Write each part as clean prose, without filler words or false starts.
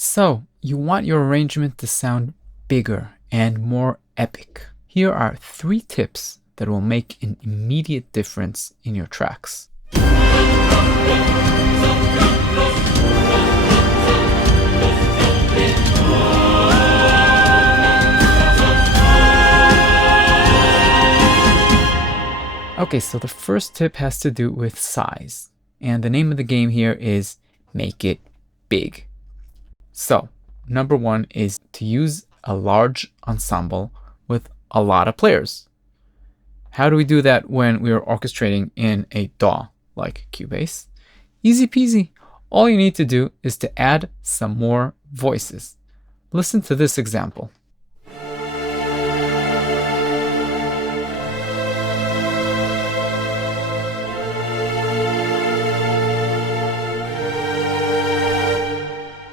So, you want your arrangement to sound bigger and more epic. Here are 3 tips that will make an immediate difference in your tracks. Okay, so the first tip has to do with size. And the name of the game here is make it big. So, number 1 is to use a large ensemble with a lot of players. How do we do that when we are orchestrating in a DAW like Cubase? Easy peasy. All you need to do is to add some more voices. Listen to this example.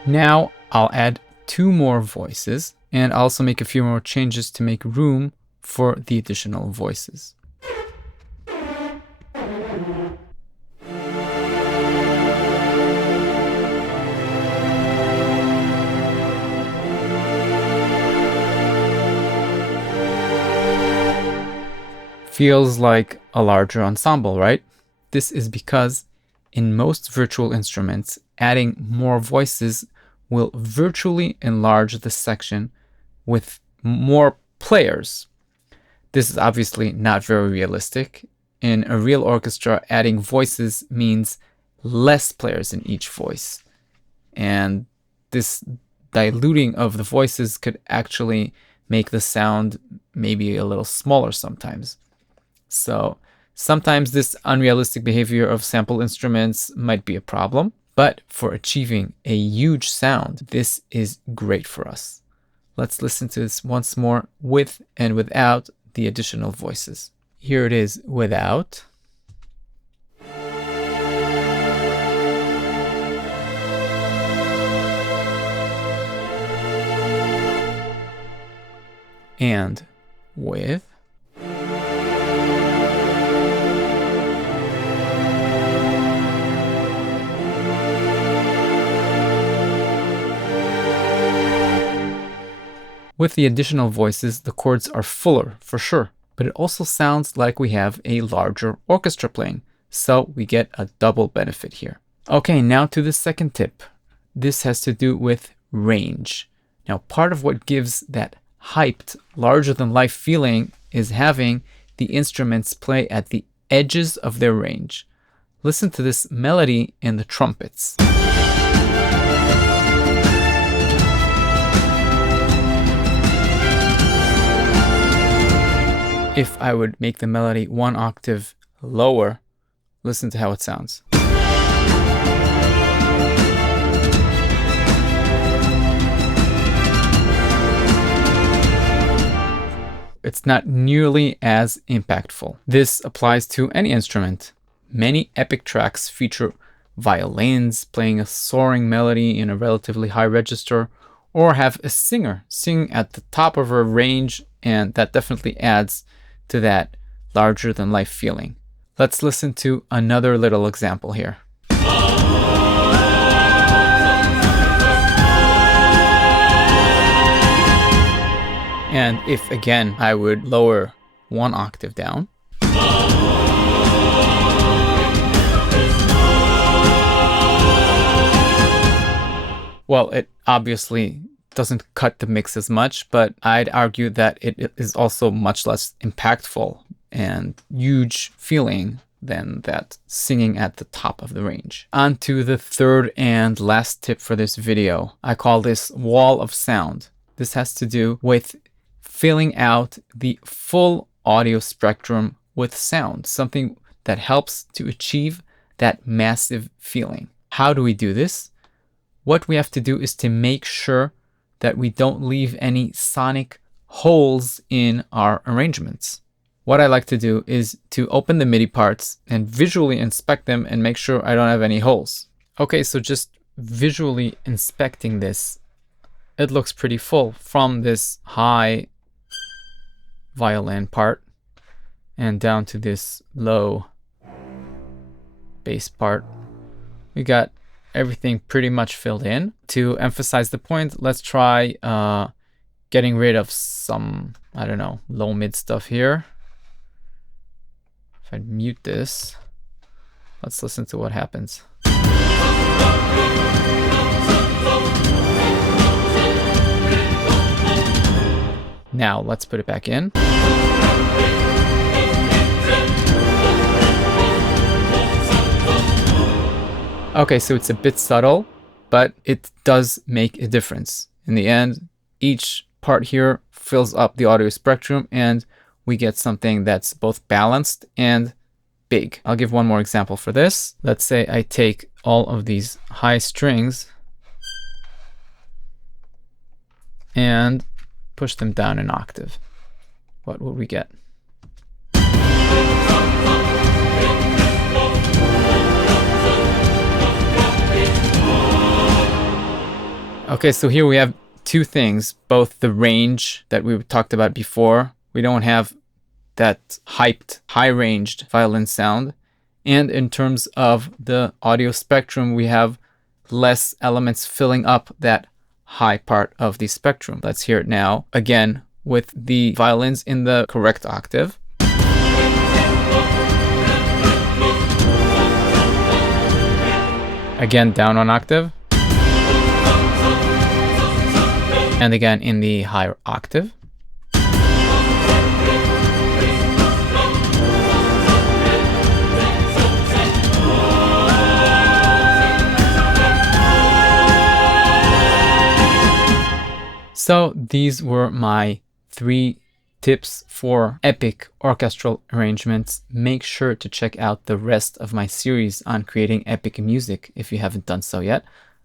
Now I'll add 2 more voices and also make a few more changes to make room for the additional voices. Feels like a larger ensemble, right? This is because in most virtual instruments, adding more voices will virtually enlarge the section with more players. This is obviously not very realistic. In a real orchestra, adding voices means less players in each voice. And this diluting of the voices could actually make the sound maybe a little smaller sometimes. So sometimes this unrealistic behavior of sample instruments might be a problem. But for achieving a huge sound, this is great for us. Let's listen to this once more with and without the additional voices. Here it is without. And with. With the additional voices, the chords are fuller for sure, but it also sounds like we have a larger orchestra playing, so we get a double benefit here. Okay, now to the second tip. This has to do with range. Now, part of what gives that hyped, larger than life feeling is having the instruments play at the edges of their range. Listen to this melody in the trumpets. If I would make the melody 1 octave lower, listen to how it sounds. It's not nearly as impactful. This applies to any instrument. Many epic tracks feature violins playing a soaring melody in a relatively high register, or have a singer sing at the top of her range, and that definitely adds to that larger than life feeling. Let's listen to another little example here. And if again I would lower 1 octave down, well, it obviously doesn't cut the mix as much, but I'd argue that it is also much less impactful and huge feeling than that singing at the top of the range. On to the third and last tip for this video. I call this wall of sound. This has to do with filling out the full audio spectrum with sound, something that helps to achieve that massive feeling. How do we do this? What we have to do is to make sure that we don't leave any sonic holes in our arrangements. What I like to do is to open the MIDI parts and visually inspect them and make sure I don't have any holes. Okay, so just visually inspecting this, it looks pretty full from this high violin part and down to this low bass part. We got everything pretty much filled in. To emphasize the point, let's try getting rid of some, I don't know, low mid stuff here. If I mute this, let's listen to what happens. Now let's put it back in. Okay, so it's a bit subtle, but it does make a difference. In the end, each part here fills up the audio spectrum and we get something that's both balanced and big. I'll give one more example for this. Let's say I take all of these high strings and push them down an octave. What would we get? Okay, so here we have two things, both the range that we talked about before. We don't have that hyped, high-ranged violin sound. And in terms of the audio spectrum, we have less elements filling up that high part of the spectrum. Let's hear it now, again, with the violins in the correct octave. Again, down one octave. And again in the higher octave. So these were my 3 tips for epic orchestral arrangements. Make sure to check out the rest of my series on creating epic music if you haven't done so yet.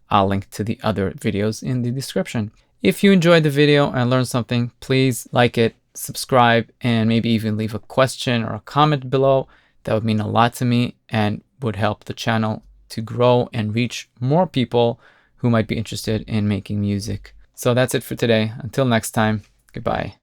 I'll link to the other videos in the description. If you enjoyed the video and learned something, please like it, subscribe, and maybe even leave a question or a comment below. That would mean a lot to me and would help the channel to grow and reach more people who might be interested in making music. So that's it for today. Until next time, goodbye.